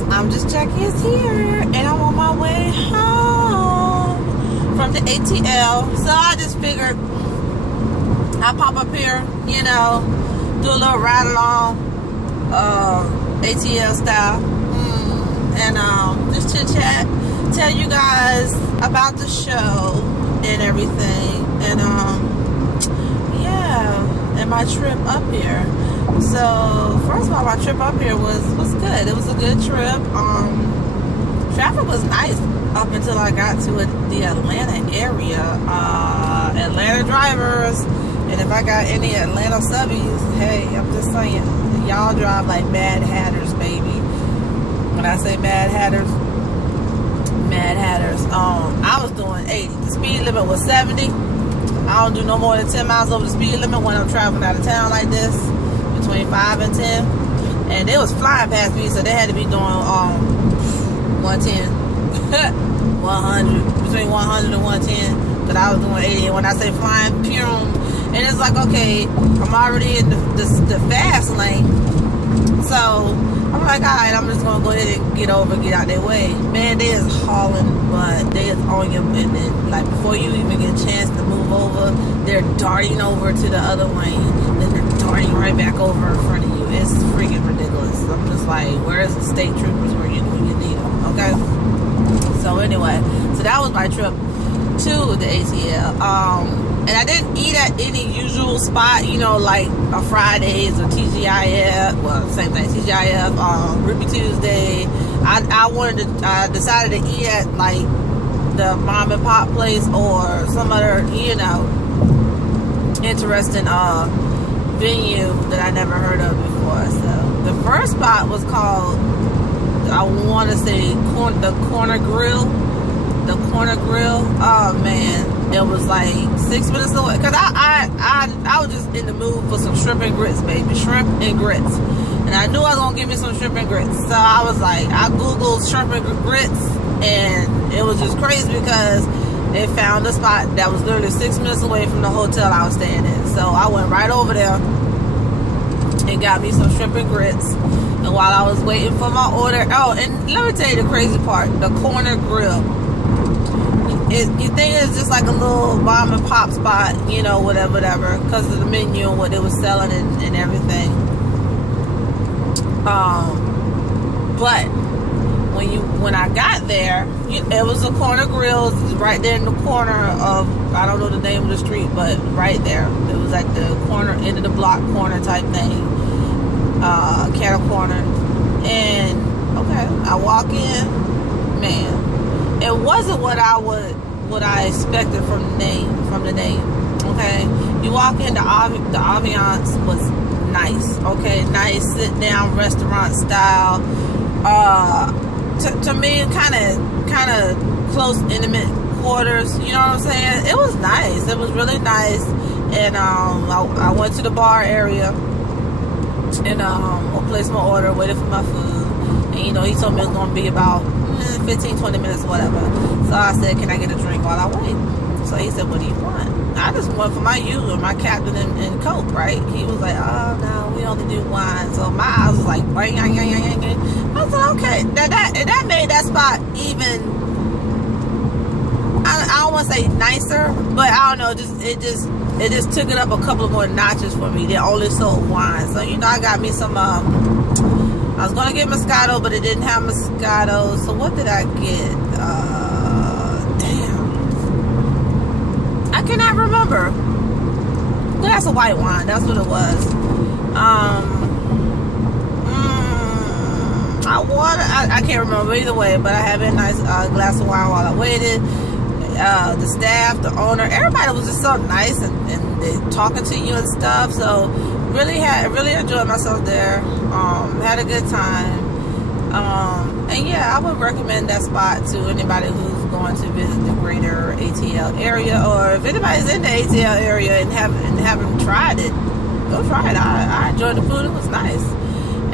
Vendors. ImJustJackie is here, and I'm on my way home from the ATL. So I just figured I'll pop up here, you know, do a little ride along, ATL style, and just chit chat, tell you guys about the show and everything, and yeah, and my trip up here. So first of all, my trip up here was good. It was a good trip. Traffic was nice up until I got to the Atlanta area. Atlanta drivers, and if I got any Atlanta subbies, hey, I'm just saying, y'all drive like Mad Hatters, baby. When I say Mad Hatters, I was doing 80. The speed limit was 70. I don't do no more than 10 miles over the speed limit when I'm traveling out of town like this, between 5 and 10. And they was flying past me, so they had to be doing 110, 100, between 100 and 110, but I was doing 80. And when I say flying, pum, and it's like, okay, I'm already in the fast lane, so I'm like, alright, I'm just gonna go ahead and get over, get out their way. Man, they is hauling, but they is on your, and then like before you even get a chance to move over, they're darting over to the other lane, then they're darting right back over in front of you. It's freaking ridiculous. I'm just like, where's the state troopers when you need them? Okay. So anyway, so that was my trip to the ATL. And I didn't eat at any usual spot, you know, like a Fridays or TGIF. Well, same thing, TGIF, Ruby Tuesday. I decided to eat at like the mom and pop place or some other, you know, interesting venue that I never heard of before. So the first spot was called, I want to say, the Corner Grill. The Corner Grill. Oh man, it was like 6 minutes away. Cause I was just in the mood for some shrimp and grits, baby, shrimp and grits. And I knew I was gonna give me some shrimp and grits. So I was like, I googled shrimp and grits, and it was just crazy because it found a spot that was literally 6 minutes away from the hotel I was staying in. So I went right over there and got me some shrimp and grits. And while I was waiting for my order, oh, and let me tell you the crazy part, the Corner Grill. You think it's just like a little mom and pop spot, you know, whatever, because of the menu and what they were selling and everything. But when I got there, it was a Corner Grill. It was right there in the corner of, I don't know the name of the street, but right there. It was at the corner, end of the block corner type thing, cattle corner. And okay, I walk in, man. It wasn't what I expected from the name. Okay, you walk in, the ambiance was nice. Okay, nice sit down restaurant style. To me, kind of close, intimate quarters. You know what I'm saying? It was nice. It was really nice. And I went to the bar area and I placed my order, waited for my food, and you know, he told me it was gonna be about 15-20 minutes or whatever. So I said, can I get a drink while I wait? So he said, what do you want? I just went for my usual, my Captain and Coke, right? He was like, oh no, we only do wine. So my eyes was like, bang, yang, yang, yang, yang. I was like, okay, that made that spot even, I don't want to say nicer, but I don't know, it just took it up a couple of more notches for me. They only sold wine. So, you know, I got me some, I was going to get Moscato, but it didn't have Moscato. So what did I get? Damn. I cannot remember. Glass of white wine. That's what it was. I can't remember either way, but I had a nice glass of wine while I waited. The staff, the owner, everybody was just so nice and they talking to you and stuff. So really enjoyed myself there. Had a good time. And yeah, I would recommend that spot to anybody who's going to visit the greater ATL area, or if anybody's in the ATL area and haven't tried it, go try it. I enjoyed the food. It was nice.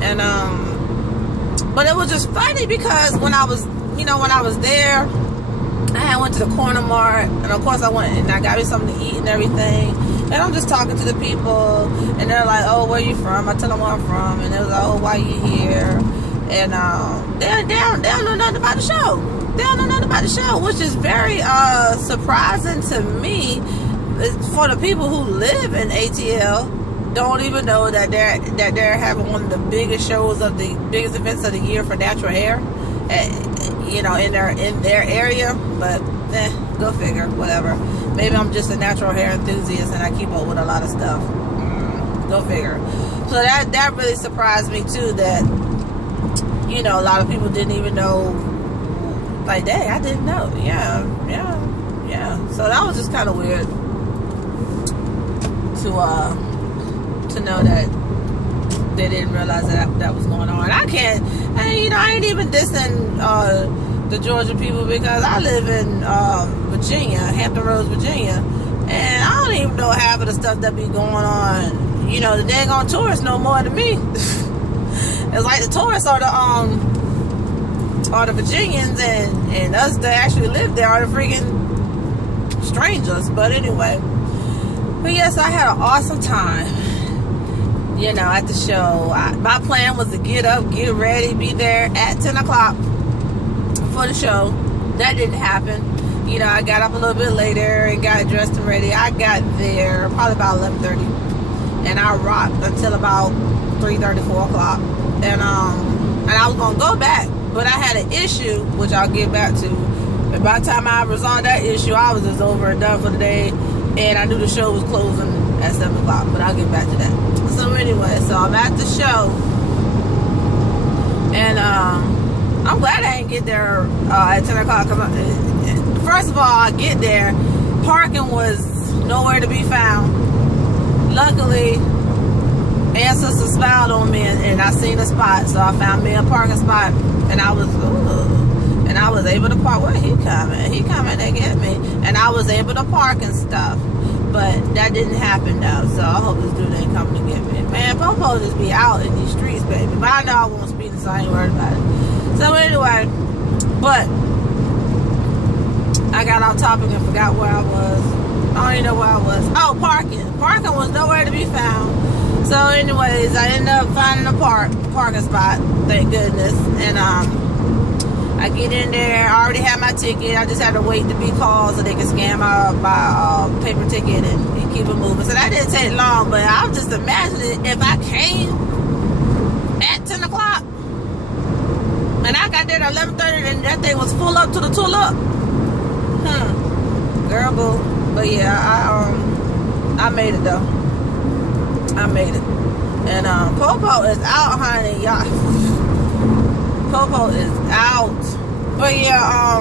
And but it was just funny because when I was there, I went to the corner mart, and of course I went and I got me something to eat and everything. And I'm just talking to the people, and they're like, "Oh, where you from?" I tell them where I'm from, and they was like, "Oh, why you here?" and they don't know nothing about the show. They don't know nothing about the show, which is very surprising to me. For the people who live in ATL, don't even know that they're having one of the biggest shows of the biggest events of the year for natural hair, you know, in their area. But go figure, whatever. Maybe I'm just a natural hair enthusiast and I keep up with a lot of stuff. Go figure. So that really surprised me too, that, you know, a lot of people didn't even know. Like, dang, I didn't know. Yeah. So that was just kind of weird to know that they didn't realize that was going on. I ain't even dissing the Georgia people, because I live in Virginia, Hampton Roads, Virginia, and I don't even know half of the stuff that be going on. You know, the dang on tourists know more than me. It's like the tourists are the Virginians, and us that actually live there are the freaking strangers. But anyway, but yes, I had an awesome time, you know, at the show. My plan was to get up, get ready, be there at 10 o'clock for the show. That didn't happen. You know, I got up a little bit later and got dressed and ready. I got there probably about 11:30, and I rocked until about 3:30, 4 o'clock. And I was gonna go back, but I had an issue, which I'll get back to. And by the time I resolved that issue, I was just over and done for the day, and I knew the show was closing at 7 o'clock, but I'll get back to that. So anyway, so I'm at the show, and I'm glad I didn't get there at 10 o'clock. First of all, I get there, parking was nowhere to be found. Luckily, Ancestor smiled on me, and I seen a spot, so I found me a parking spot, and I was able to park. Where he coming to get me, and I was able to park and stuff. But that didn't happen though, so I hope this dude ain't coming to get me. Man, Popo just be out in these streets, baby. But I know I won't speed, so I ain't worried about it. So anyway, but I got off topic and forgot where I was. I don't even know where I was. Oh, parking. Parking was nowhere to be found. So anyways, I ended up finding a parking spot, thank goodness. And I get in there. I already had my ticket. I just had to wait to be called so they could scan my paper ticket and keep it moving. So that didn't take long, but I was just imagining if I came at 10 o'clock and I got there at 11:30 and that thing was full up to the tulip. Girl, boo. But yeah, I made it though. I made it. And Popo is out, honey. Y'all. Popo is out. But yeah,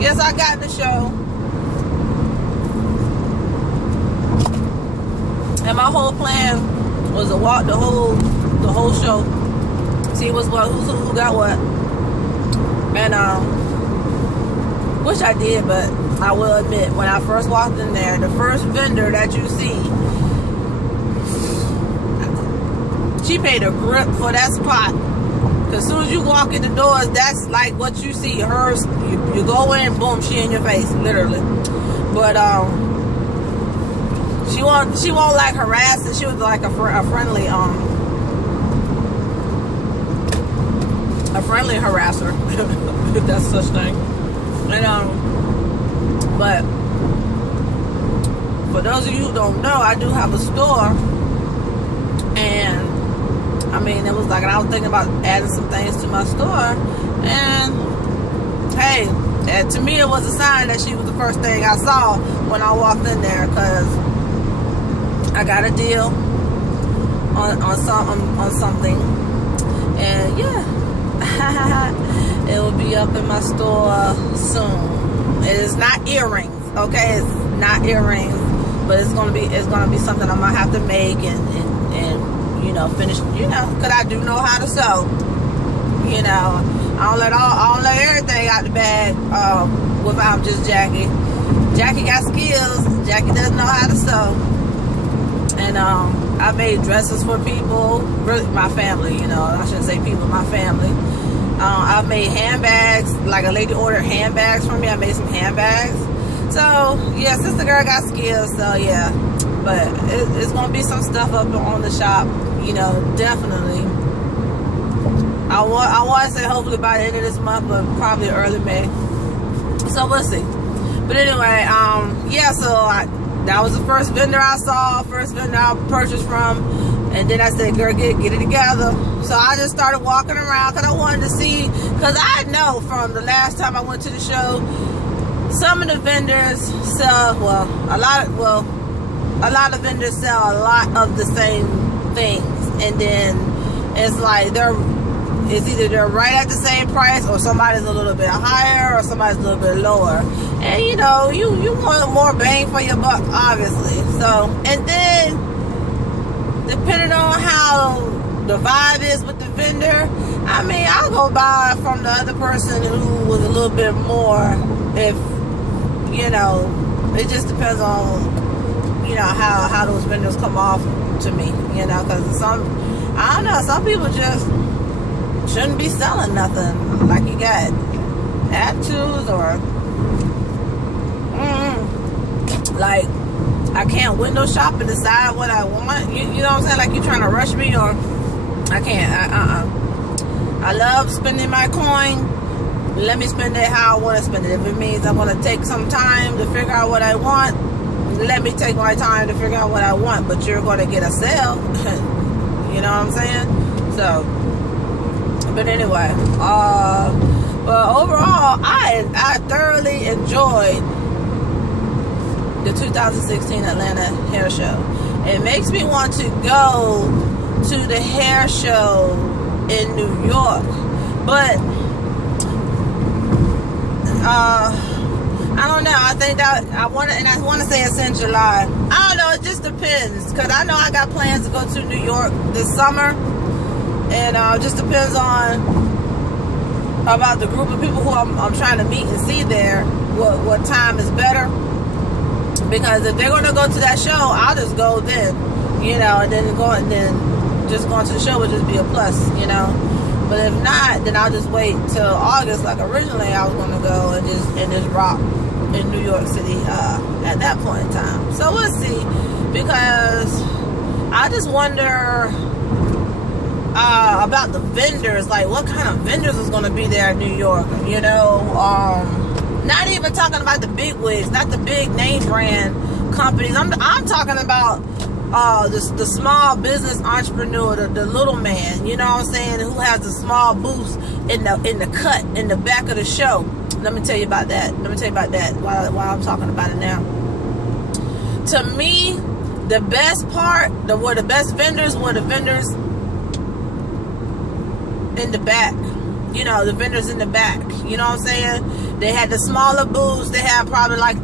yes, I got the show. And my whole plan was to walk the whole show. See who got what. And which I did, but I will admit, when I first walked in there, the first vendor that you see, she paid a grip for that spot. Cause as soon as you walk in the doors, that's like what you see. Hers, you go in, boom, she in your face, literally. But she won't like harass, and she was like a friendly harasser, if that's such thing. And but for those of you who don't know, I do have a store, and I mean, it was like, I was thinking about adding some things to my store, and hey, to me it was a sign that she was the first thing I saw when I walked in there, because I got a deal on something, and yeah, it will be up in my store soon. It is not earrings, okay? It's not earrings, but it's gonna be something I might have to make and you know, finish, you know, because I do know how to sew. You know, I don't let everything out the bag without ImJustJackie. Jackie got skills. Jackie doesn't know how to sew. And I made dresses for people, really my family, you know, I shouldn't say people, my family. I made handbags, like a lady ordered handbags for me. I made some handbags. So yeah, sister girl got skills, so yeah. But it's gonna be some stuff up on the shop, you know, definitely. I I want to say hopefully by the end of this month, but probably early May. So we'll see. But anyway, yeah, so that was the first vendor I saw, first vendor I purchased from. And then I said, girl, get it together. So I just started walking around because I wanted to see, because I know from the last time I went to the show, some of the vendors sell, a lot of vendors sell a lot of the same things. And then it's like it's either they're right at the same price, or somebody's a little bit higher, or somebody's a little bit lower. And you know, you want more bang for your buck, obviously. So, and then depending on how the vibe is with the vendor, I mean, I'll go buy from the other person who was a little bit more, if, you know, it just depends on, you know, how those vendors come off to me, you know, because I don't know, some people just shouldn't be selling nothing, like you got attitudes, or, like, I can't window shop and decide what I want. You know what I'm saying? Like, you trying to rush me, or I can't. I love spending my coin. Let me spend it how I want to spend it. If it means I want to take some time to figure out what I want, let me take my time to figure out what I want. But you're going to get a sale. You know what I'm saying? So, but anyway. But overall, I thoroughly enjoyed the 2016 Atlanta Hair Show. It makes me want to go to the hair show in New York, but I don't know. I think that I want to say it's in July. I don't know. It just depends, because I know I got plans to go to New York this summer, and it just depends on about the group of people who I'm trying to meet and see there. What time is better? Because if they're gonna go to that show, I'll just go then, you know, and then just going to the show would just be a plus, you know. But if not, then I'll just wait till August, like originally I was gonna go and just rock in New York City at that point in time. So we'll see, because I just wonder about the vendors, like what kind of vendors is gonna be there in New York, you know. Not even talking about the big wigs, not the big name brand companies. I'm talking about the small business entrepreneur, the little man, you know what I'm saying, who has a small booth in the cut in the back of the show. Let me tell you about that. While I'm talking about it now. To me, the best part, were the best vendors were the vendors in the back. You know, the vendors in the back. You know what I'm saying? They had the smaller booths. They had probably like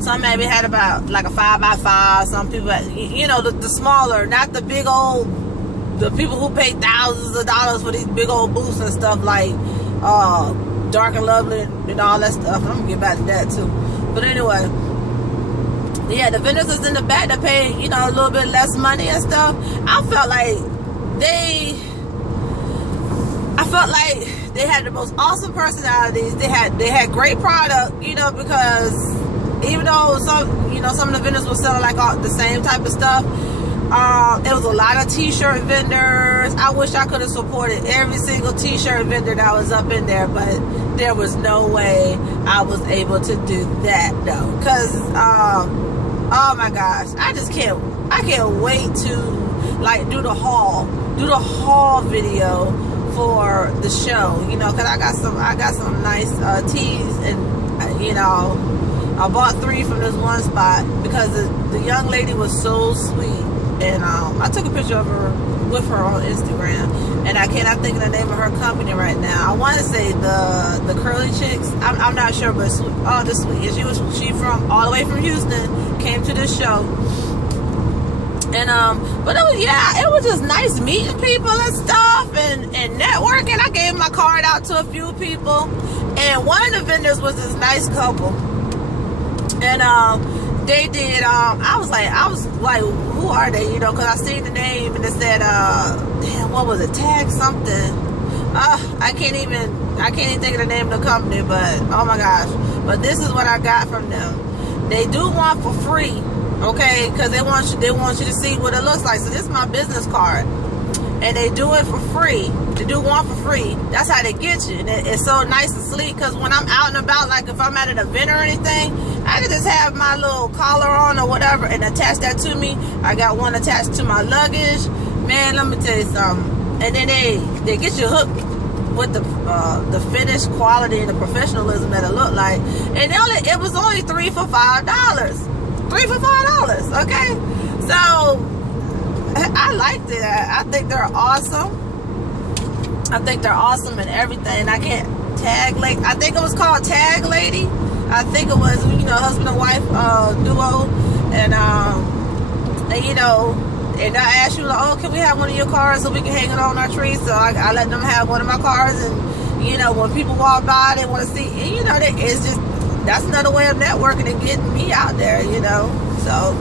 some maybe had about like a 5x5. Some people had, you know, the smaller, not the big old, the people who pay thousands of dollars for these big old booths and stuff like Dark and Lovely and all that stuff. I'm gonna get back to that too. But anyway, yeah, the vendors is in the back that pay, you know, a little bit less money and stuff. I felt like they had the most awesome personalities. They had great product, you know, because even though some of the vendors were selling like all the same type of stuff, there was a lot of t-shirt vendors. I wish I could have supported every single t-shirt vendor that was up in there, but there was no way I was able to do that though, because oh my gosh, I can't wait to like do the haul video for the show, you know, because I got some nice tees, and you know, I bought 3 from this one spot because the young lady was so sweet, and I took a picture of her with her on Instagram, and I cannot think of the name of her company right now. I want to say the Curly Chicks. I'm not sure, but the sweet. She from all the way from Houston, came to this show. And but it was just nice meeting people and stuff, and networking. I gave my card out to a few people, and one of the vendors was this nice couple, and they did I was like who are they, you know, because I seen the name and it said damn, what was it, tag something. I can't even think of the name of the company, but oh my gosh. But this is what I got from them. They do one for free. Okay, because they want you to see what it looks like. So this is my business card, and they do it for free. They do one for free. That's how they get you. And it's so nice and sleek, because when I'm out and about, like if I'm at an event or anything, I can just have my little collar on or whatever and attach that to me. I got one attached to my luggage. Man, let me tell you something. And then they get you hooked with the finished quality and the professionalism that it looked like. And it was only 3 for $5. 3 for $5, okay? So I liked it. I think they're awesome. I think they're awesome and everything. I can't tag lady. I think it was called Tag Lady. I think it was, you know, husband and wife duo. And you know, and I asked you, like, oh, can we have one of your cars so we can hang it on our tree? So I let them have one of my cars, and you know, when people walk by, they want to see. And, you know, it's just, that's another way of networking and getting me out there. You know, so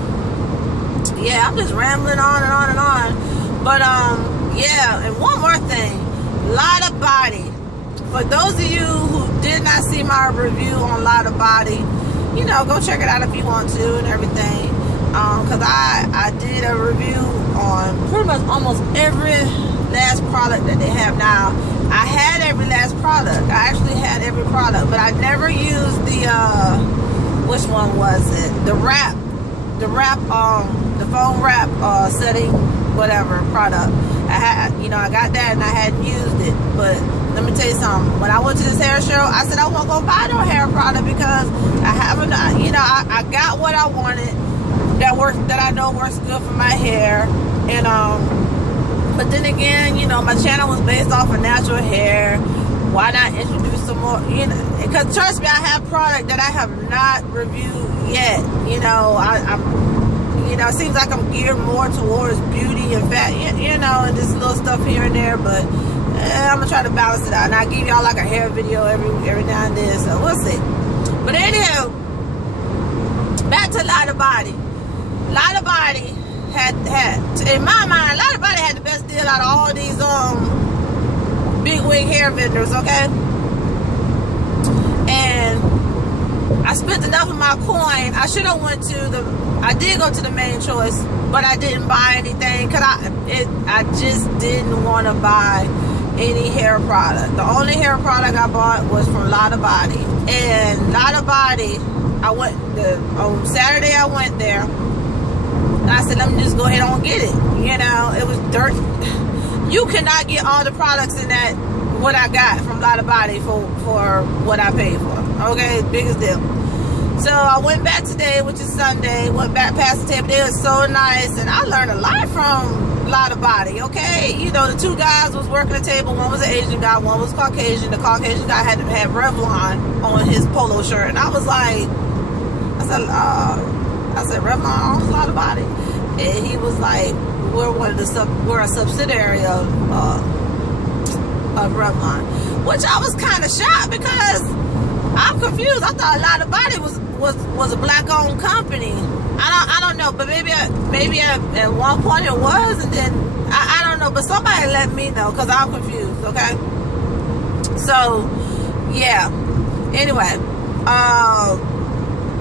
yeah, I'm just rambling on and on and on. But yeah, and one more thing, Lotta Body. For those of you who did not see my review on Lotta Body, you know, go check it out if you want to and everything. Because I did a review on pretty much almost every last product that they have now. I had every last product. I actually had every product, but I never used the which one was it? The phone wrap setting, whatever product. I had, you know, I got that and I hadn't used it. But let me tell you something. When I went to this hair show, I said I wasn't gonna buy no hair product because I haven't, you know, I got what I wanted. That I know works good for my hair. And but then again, you know, my channel was based off of natural hair. Why not introduce some more, you know, because trust me, I have product that I have not reviewed yet. You know, I'm you know, it seems like I'm geared more towards beauty and fat, you know, and just little stuff here and there, but I'm gonna try to balance it out. And I'll give y'all like a hair video every now and then, so we'll see. But anyhow, back to Lotta Body. Lotta Body had, in my mind, Lotta Body had the best deal out of all these big wig hair vendors, okay? And I spent enough of my coin. I should have went to I did go to the main choice, but I didn't buy anything because I just didn't want to buy any hair product. The only hair product I bought was from Lotta Body. And Lotta Body, on Saturday I went there. And I said, let me just go ahead and get it. You know, it was dirt. You cannot get all the products in that, what I got from Lotta Body for what I paid for. Okay, biggest deal. So I went back today, which is Sunday, went back past the table. They were so nice, and I learned a lot from Lotta Body, okay? You know, the two guys was working the table. One was an Asian guy, one was Caucasian. The Caucasian guy had Revlon on his polo shirt. And I was like, I said, Revlon owns Lotta Body? And he was like, we're a subsidiary of Revlon. Which I was kind of shocked because I'm confused. I thought Lotta Body was a black-owned company. I don't know, but maybe at one point it was, and then I don't know. But somebody let me know because I'm confused. Okay. So yeah. Anyway,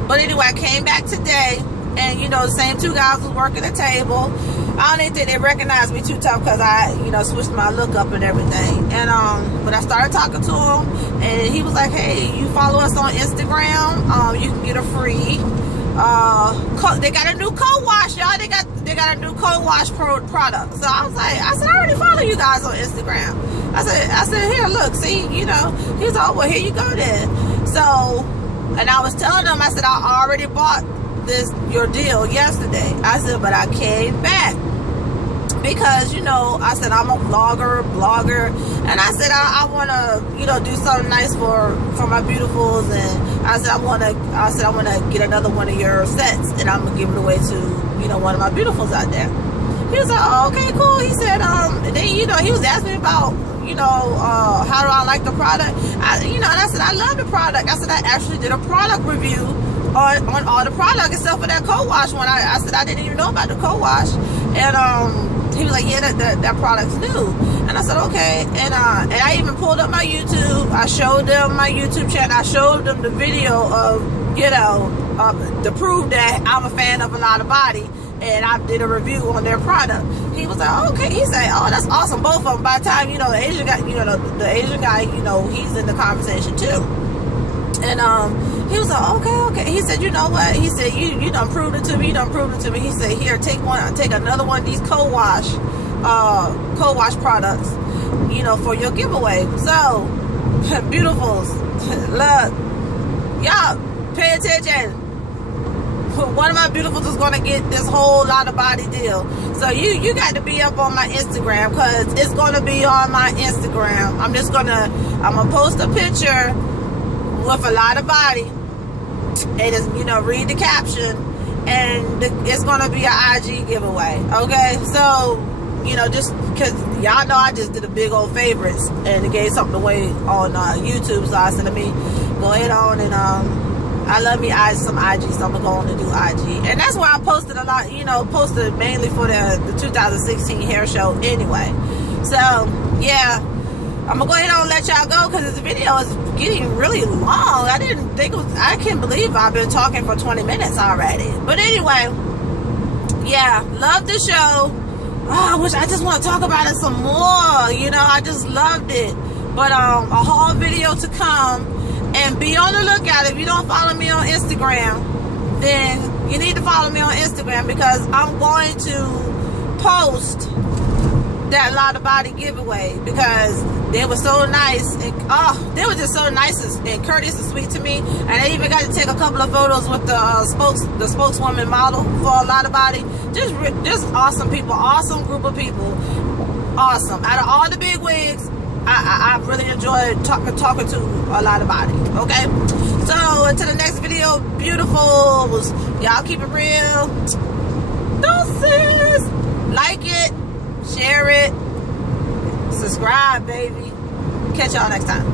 but anyway, I came back today, and you know, the same two guys was working the table. I don't even think they recognized me too tough because I, you know, switched my look up and everything. And but I started talking to him, and he was like, "Hey, you follow us on Instagram? You can get a free. They got a new co-wash, y'all. They got a new co-wash product." So I was like, I already follow you guys on Instagram. I said, here, look, see, you know. He's like, oh, well, here you go then. So, and I was telling him, I said, I already bought your deal yesterday. I said, but I came back because, you know, I said I'm a blogger, and I said I want to, you know, do something nice for my beautifuls, and I said I want to get another one of your sets, and I'm gonna give it away to, you know, one of my beautifuls out there. He was like, oh, okay, cool. He said, and then, you know, he was asking me about, you know, how do I like the product? You know, and I said I love the product. I said I actually did a product review on all the product except for that co-wash one. I said I didn't even know about the co-wash, and he was like, yeah, that product's new. And I said, okay. And I even pulled up my YouTube. I showed them my YouTube channel. I showed them the video of, you know, to prove that I'm a fan of a Lotta Body. and I did a review on their product. He was like, okay. He said, oh, that's awesome. Both of them. By the time, you know, the Asian guy, you know, the Asian guy, you know, he's in the conversation too. And he was like, okay. He said, you know what? He said, you done proved it to me. You done proved it to me. He said, here, take another one of these co-wash products, you know, for your giveaway. So, beautifuls, look, y'all, pay attention. One of my beautifuls is gonna get this whole Lotta Body deal. So you got to be up on my Instagram, because it's gonna be on my Instagram. I'm gonna post a picture with a Lotta Body, and it's, you know, read the caption, and it's gonna be an IG giveaway. Okay, so, you know, just because y'all know I just did a big old favorites and it gave something away on YouTube, so I said, let me go ahead on and I love me some IG, so I'm gonna go on and do IG, and that's where I posted a lot. You know, posted mainly for the 2016 hair show anyway. So yeah, I'm gonna go ahead and let y'all go, because this video is getting really long. I didn't think it was, I can't believe I've been talking for 20 minutes already. But anyway, yeah, love the show. Oh, I just want to talk about it some more. You know, I just loved it. But a haul video to come, and be on the lookout. If you don't follow me on Instagram, then you need to follow me on Instagram, because I'm going to post that Lotta Body giveaway, because they were so nice, and they were just so nice and courteous and sweet to me. And I even got to take a couple of photos with the spokeswoman model for Lotta Body. Just awesome people, awesome group of people, awesome. Out of all the big wigs, I really enjoyed talking to a Lotta Body. Okay, so until the next video, beautifuls, y'all keep it real. Doses. Like it, share it, subscribe, baby. Catch y'all next time.